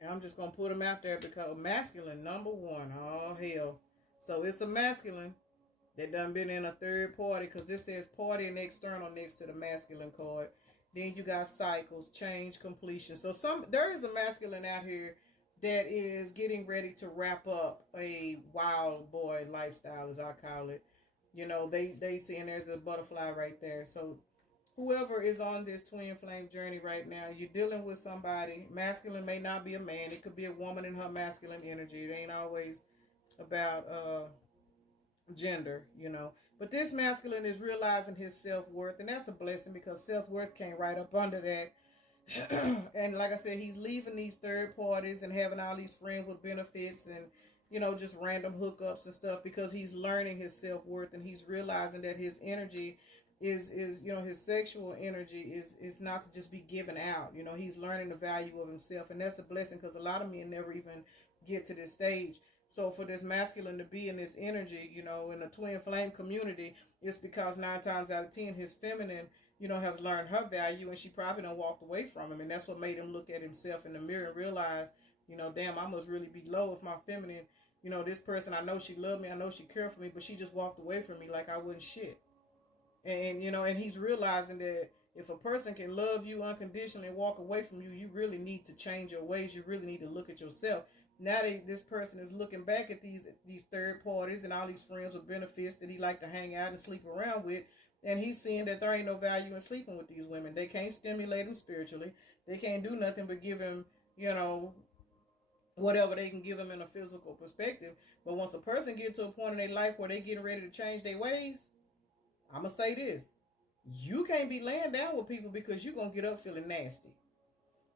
And I'm just going to put them out there because masculine, number one. Oh, hell. So it's a masculine that done been in a third party, because this says party and external next to the masculine card. Then you got cycles, change, completion. So there is a masculine out here that is getting ready to wrap up a wild boy lifestyle, as I call it. You know, they seeing there's a butterfly right there. So whoever is on this twin flame journey right now, you're dealing with somebody. Masculine may not be a man. It could be a woman in her masculine energy. It ain't always about gender, you know. But this masculine is realizing his self-worth, and that's a blessing because self-worth came right up under that. And like I said, he's leaving these third parties and having all these friends with benefits and, you know, just random hookups and stuff, because he's learning his self-worth, and he's realizing that his energy is you know, his sexual energy is not to just be given out. You know, he's learning the value of himself, and that's a blessing because a lot of men never even get to this stage. So for this masculine to be in this energy, you know, in the twin flame community, it's because 9 times out of 10, his feminine, you know, has learned her value, and she probably done walked away from him. And that's what made him look at himself in the mirror and realize, you know, damn, I must really be low if my feminine, you know, this person, I know she loved me, I know she cared for me, but she just walked away from me like I wasn't shit. And you know, and he's realizing that if a person can love you unconditionally and walk away from you, you really need to change your ways. You really need to look at yourself. Now that this person is looking back at these third parties and all these friends with benefits that he like to hang out and sleep around with, and he's seeing that there ain't no value in sleeping with these women. They can't stimulate him spiritually. They can't do nothing but give him, you know, whatever they can give him in a physical perspective. But once a person get to a point in their life where they getting ready to change their ways, I'm going to say this. You can't be laying down with people because you're going to get up feeling nasty.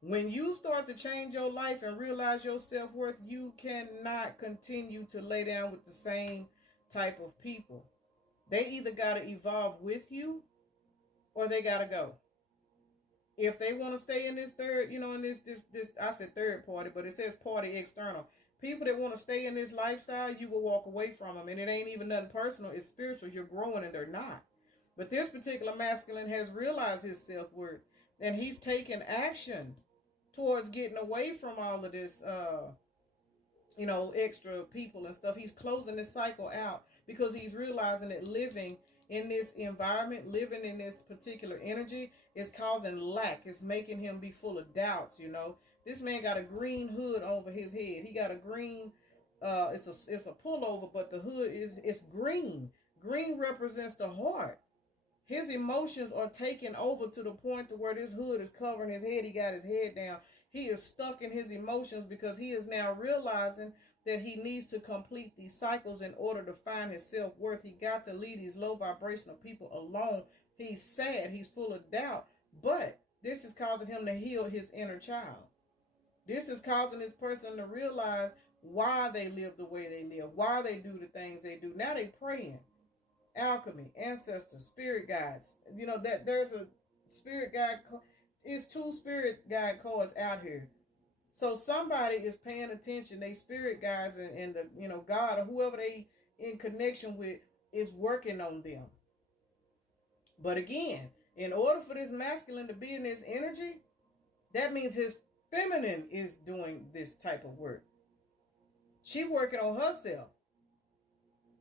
When you start to change your life and realize your self-worth, you cannot continue to lay down with the same type of people. They either got to evolve with you or they got to go. If they want to stay in this third, you know, in this, I said third party, but it says party external. People that want to stay in this lifestyle, you will walk away from them. And it ain't even nothing personal. It's spiritual. You're growing and they're not. But this particular masculine has realized his self-worth. And he's taken action towards getting away from all of this, you know, extra people and stuff. He's closing this cycle out because he's realizing that living in this environment, living in this particular energy is causing lack. It's making him be full of doubts, you know. This man got a green hood over his head. He got a green, it's a pullover, but the hood it's green. Green represents the heart. His emotions are taken over to the point to where this hood is covering his head. He got his head down. He is stuck in his emotions because he is now realizing that he needs to complete these cycles in order to find his self-worth. He got to leave these low vibrational people alone. He's sad. He's full of doubt. But this is causing him to heal his inner child. This is causing this person to realize why they live the way they live, why they do the things they do. Now they praying. Alchemy, ancestors, spirit guides. You know that there's a spirit guide. It's 2 spirit guide cards out here. So somebody is paying attention. They spirit guides and the, you know, God or whoever they in connection with is working on them. But again, in order for this masculine to be in this energy, that means his feminine is doing this type of work. She working on herself.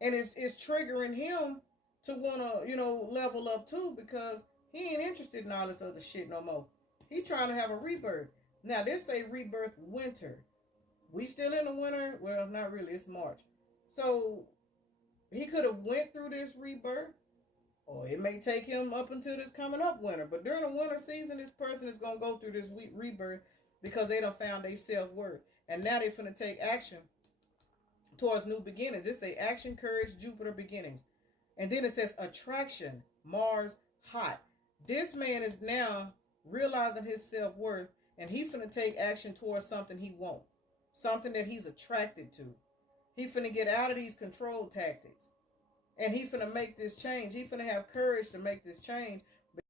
And it's triggering him to want to, you know, level up too, because he ain't interested in all this other shit no more. He trying to have a rebirth. Now, this say rebirth winter. We still in the winter? Well, not really. It's March. So he could have went through this rebirth, or it may take him up until this coming up winter. But during the winter season, this person is going to go through this rebirth because they done found their self-worth. And now they're finna take action towards new beginnings. It say action, courage, Jupiter, beginnings. And then it says attraction, Mars, hot. This man is now realizing his self-worth, and he finna take action towards something he wants, something that he's attracted to. He finna get out of these control tactics, and he finna make this change. He finna have courage to make this change